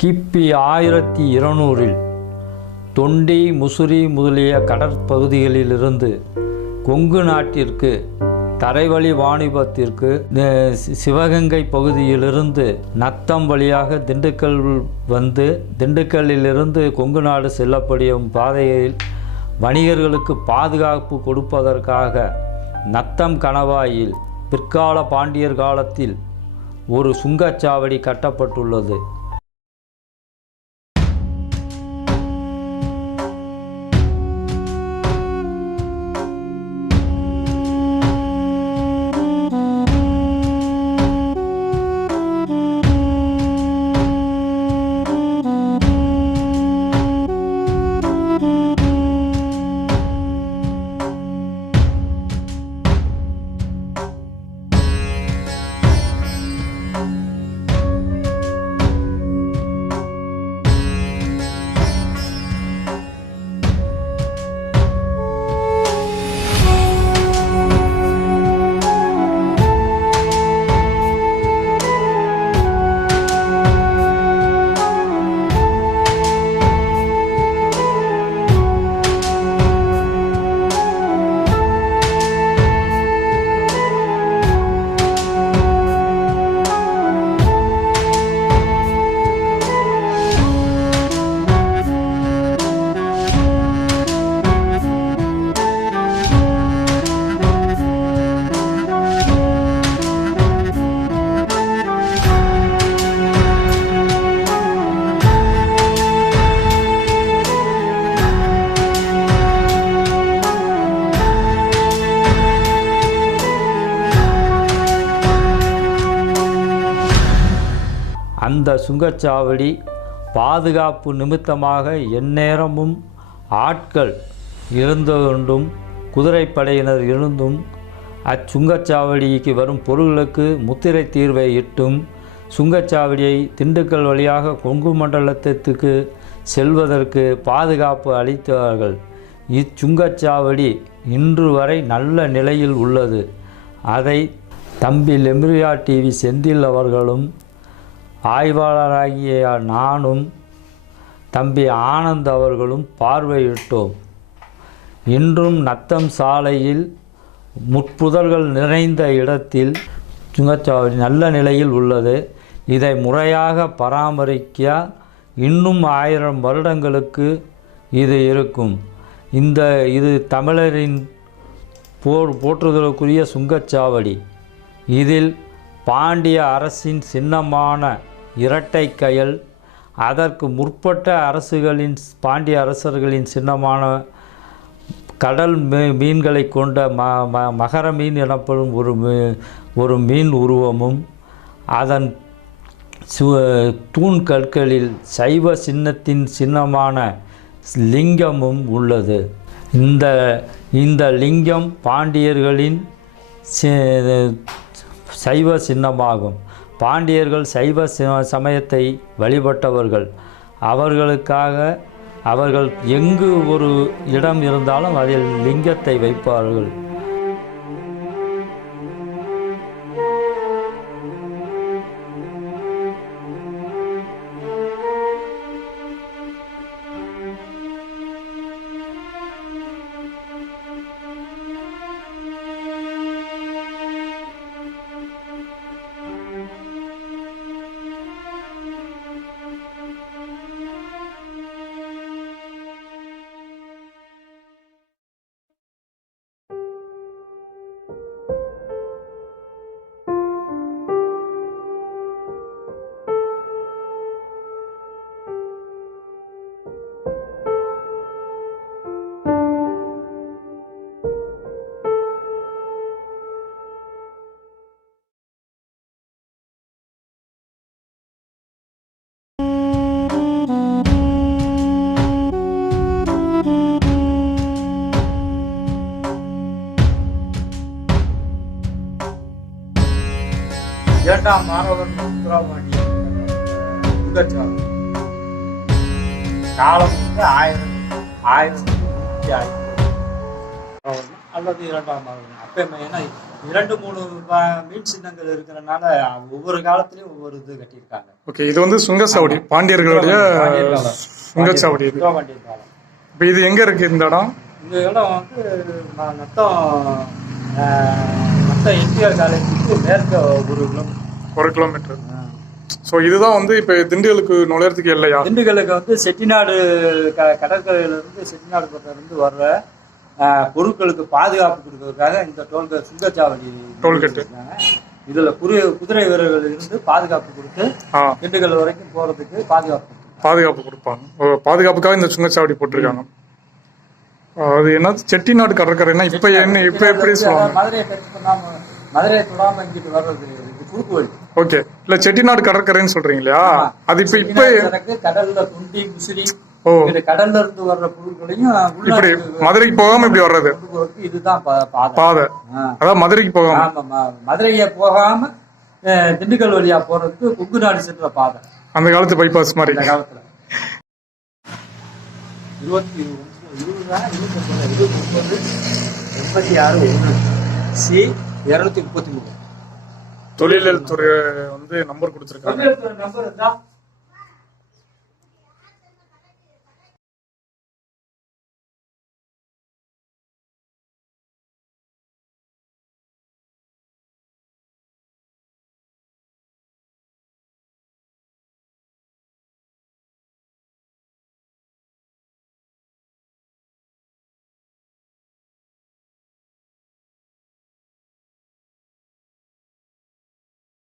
கிபி 1200 தொண்டி, முசிறி முதலிய கடற்பகுதிகளிலிருந்து கொங்கு நாட்டிற்கு தரைவழி வாணிபத்திற்கு சிவகங்கை பகுதியிலிருந்து நத்தம் வழியாக திண்டுக்கல் வந்து திண்டுக்கல்லிலிருந்து கொங்கு நாடு செல்லப்படும் பாதையில் வணிகர்களுக்கு பாதுகாப்பு கொடுப்பதற்காக நத்தம் கணவாயில் பிற்கால பாண்டியர் காலத்தில் ஒரு சுங்கச்சாவடி கட்டப்பட்டுள்ளது. அந்த சுங்கச்சாவடி பாதுகாப்பு நிமித்தமாக எந்நேரமும் ஆட்கள் இருந்து கொண்டும் குதிரைப்படையினர் இருந்தும் அச்சுங்கச்சாவடிக்கு வரும் பொருள்களுக்கு முத்திரை தீர்வை இட்டும் சுங்கச்சாவடியை திண்டுக்கல் வழியாக கொங்கு மண்டலத்திற்கு செல்வதற்கு பாதுகாப்பு அளித்தார்கள். இச்சுங்கச்சாவடி இன்று வரை நல்ல நிலையில் உள்ளது. அதை தம்பி லெம்ரியா டிவி செந்தில் அவர்களும் ஆய்வாளராகிய நானும் தம்பி ஆனந்த் அவர்களும் பார்வையிட்டோம். இன்றும் நத்தம் சாலையில் முட்புதர்கள் நிறைந்த இடத்தில் சுங்கச்சாவடி நல்ல நிலையில் உள்ளது. இதை முறையாக பராமரிக்க இன்னும் 1000 வருடங்களுக்கு இது இருக்கும். இது தமிழரின் போற்றுதலுக்குரிய சுங்கச்சாவடி. இதில் பாண்டிய அரசின் சின்னமான இரட்டை கயல், அதற்கு முற்பட்ட பாண்டிய அரசர்களின் சின்னமான கடல் மீன்களை கொண்ட மகர மீன் எனப்படும் ஒரு மீன் உருவமும், அதன் தூண் கற்களில் சைவ சின்னத்தின் சின்னமான லிங்கமும் உள்ளது. இந்த லிங்கம் பாண்டியர்களின் சைவ சின்னமாகும். பாண்டியர்கள் சைவ சமயத்தை வழிபட்டவர்கள். அவர்கள் எங்கு ஒரு இடம் இருந்தாலும் அதில் லிங்கத்தை வைப்பார்கள். இரண்டாம் மாணவன் சுங்கச்சாவடி காலம் 1050 அல்லது இரண்டாம் மாணவன் அப்ப 2-3 மீன் சின்னங்கள் இருக்கிறனால ஒவ்வொரு காலத்திலயும் ஒவ்வொரு இது கட்டியிருக்காங்க. ஓகே, இது வந்து சுங்கச்சாவடி, பாண்டியர்களுடைய சுங்கச்சாவடி இது. சுந்தரபாண்டியர் காலம். இப்போ இது எங்க இருக்கு இந்த இடம்? இந்த இடம் வந்து நத்தம் என்டிஆர் காலேஜுக்கு மேற்க 1 கிலோமீட்டர். ஸோ இதுதான் வந்து இப்போ திண்டுக்கலுக்கு நுழையறதுக்கு இல்லையா? திண்டுக்கலுக்கு வந்து செட்டிநாடு கடற்கரையிலிருந்து செட்டிநாடு பக்கத்திலிருந்து வர்ற பொருட்களுக்கு பாதுகாப்பு கொடுக்கறதுக்காக இந்த சுங்கச்சாவடி டோல்கேட். இதுல குதிரை வீரர்கள் இருந்து பாதுகாப்பு கொடுத்து திண்டுக்கல் வரைக்கும் போறதுக்கு பாதுகாப்பு கொடுப்பாங்க. பாதுகாப்புக்காக இந்த சுங்கச்சாவடி போட்டிருக்காங்க. அது என்ன செட்டிநாடு கடற்கரைன்னா இப்ப எப்படி சொல்லுவாங்க? மதுரையை தொடாம இங்கிட்டு வர்றது குறுக்கு வழி. ஓகே, இல்ல செட்டிநாடு கடற்கரைன்னு சொல்றீங்க இல்லையா? அது இப்ப கடல்ல துண்டி முசிறி கடல்ல இருந்து வர்ற பொருட்களையும் இப்படி மதுரைக்கு போகாம இப்படி வர்றது. இதுதான் பாதை. அதான் மதுரைக்கு போகாம, மதுரைய போகாம திண்டுக்கல் வழியா போறதுக்கு கொங்கு நாடு சென்ற பாதை. அந்த காலத்து பைபாஸ் மாதிரி. அந்த காலத்துல 236 தொழில் துறை வந்து நம்பர் கொடுத்துருக்காங்க.